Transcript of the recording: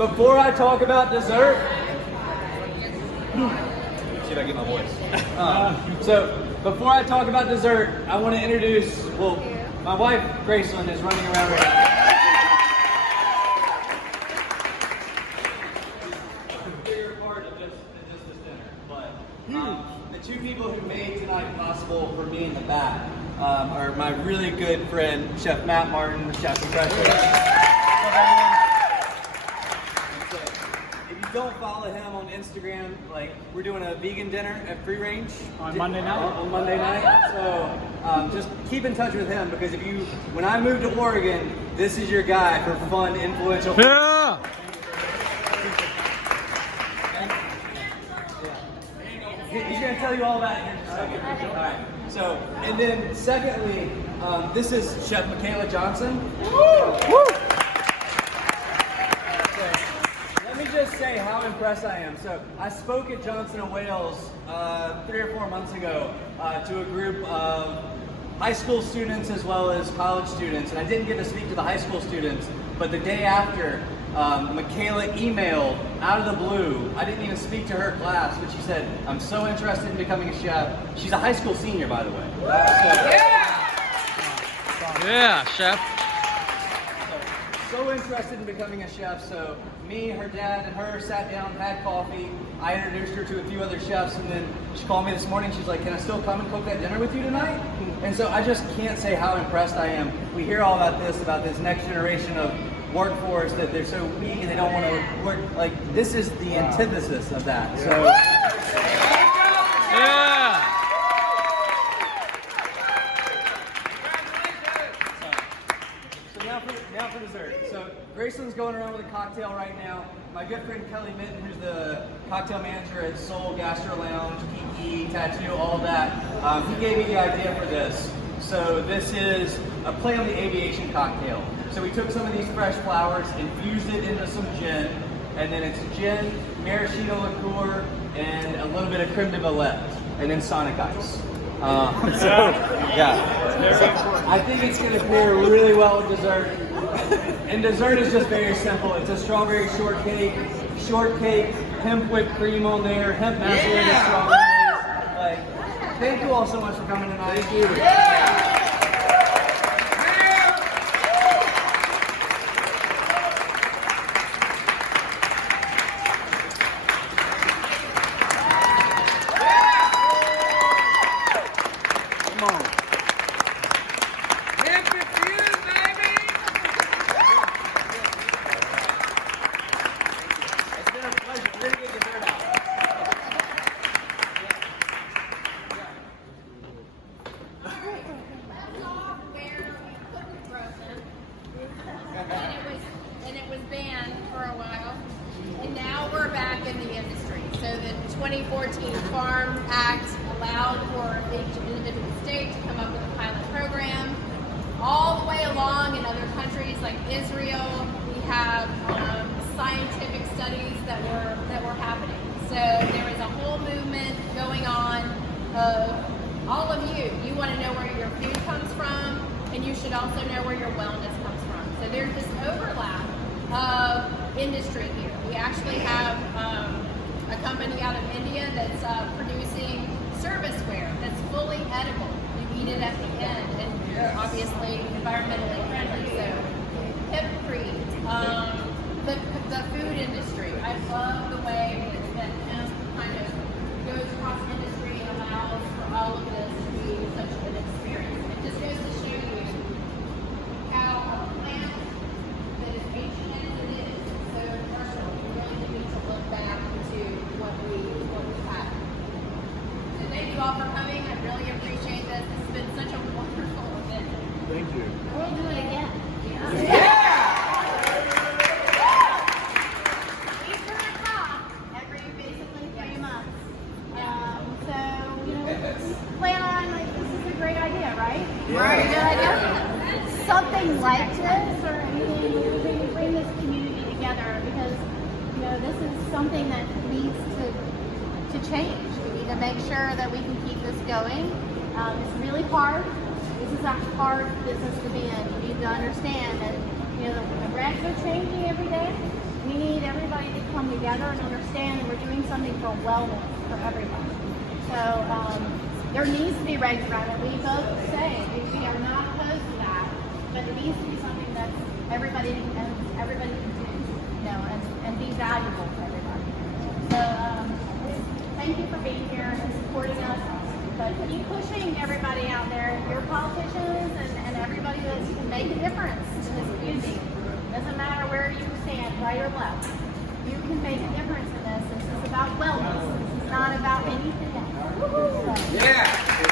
before I talk about dessert, see if I get my voice. So before I talk about dessert, I want to introduce, well, my wife, Graceland, is running around right now. She's a bigger part of just this dinner. But the two people who made tonight possible for me in the back are my really good friend, Chef Matt Martin, Chef Professor. If you don't follow him on Instagram, like, we're doing a vegan dinner at Free Range on Monday night. On Monday night. So just keep in touch with him, because when I moved to Oregon, this is your guy for fun, influential. Yeah. He's going to tell you all about it here in just a second. All right. So, and then secondly, this is Chef Michaela Johnson. Woo! Let me just say how impressed I am. So I spoke at Johnson & Wales 3 or 4 months ago to a group of high school students as well as college students, and I didn't get to speak to the high school students, but the day after, Michaela emailed out of the blue. I didn't even speak to her class, but she said, I'm so interested in becoming a chef. She's a high school senior, by the way. Yeah, chef. So interested in becoming a chef, so me, her dad, and her sat down, had coffee. I introduced her to a few other chefs, and then she called me this morning. She's like, can I still come and cook that dinner with you tonight? And so I just can't say how impressed I am. We hear all about this next generation of workforce, that they're so weak and they don't want to work. Like, this is the antithesis of that. So, Yeah. Now for dessert. So Graceland's going around with a cocktail right now. My good friend Kelly Minton, who's the cocktail manager at Soul Gastro Lounge, Kiki, Tattoo, all of that, he gave me the idea for this. So this is a play on the aviation cocktail. So we took some of these fresh flowers, infused it into some gin, and then it's gin, maraschino liqueur, and a little bit of creme de valette, and then Sonic Ice. I think it's going to pair really well with dessert. And dessert is just very simple. It's a strawberry shortcake, hemp whipped cream on there, hemp macerated strawberries. Like, thank you all so much for coming tonight. Thank you. And it was banned for a while, and now we're back in the industry. So the 2014 Farm Act allowed for each individual state to come up with a pilot program. All the way along in other countries like Israel, we have scientific studies that were happening. So there is a whole movement going on of all of you. You want to know where your food comes from, and you should also know where your wellness comes from. So there's this overlap of industry here. We actually have a company out of India that's producing serviceware that's fully edible. You eat it at the end, and obviously environmentally friendly. So hemp-free, the food industry. I love the way that hemp kind of goes across industry and allows for all of this to be such an experience. It just goes to show you how a plant that is ancient as it is, so versatile, we really need to look back to what we have. So thank you all for coming. I really appreciate this. This has been such a wonderful event. Thank you. We'll do it again. We turn a crop every basically 3 months. Plan on, like, this is a great idea, right? Right. Good idea. Something like this or anything, we bring this community together because, this is something that needs to change. We need to make sure that we can keep this going. It's really hard. This is a hard business to be in. You need to understand that, the brands are changing every day. We need every together and understand that we're doing something for wellness for everybody. So there needs to be regs around it. We both say we are not opposed to that, but it needs to be something that everybody can do, you know, and be valuable to everybody. So thank you for being here and supporting us. But keep pushing everybody out there, your politicians and everybody that can make a difference in this community. Doesn't matter where you stand, right or left. You can make a difference in this. This is about wellness. This is not about anything else. So, Yeah.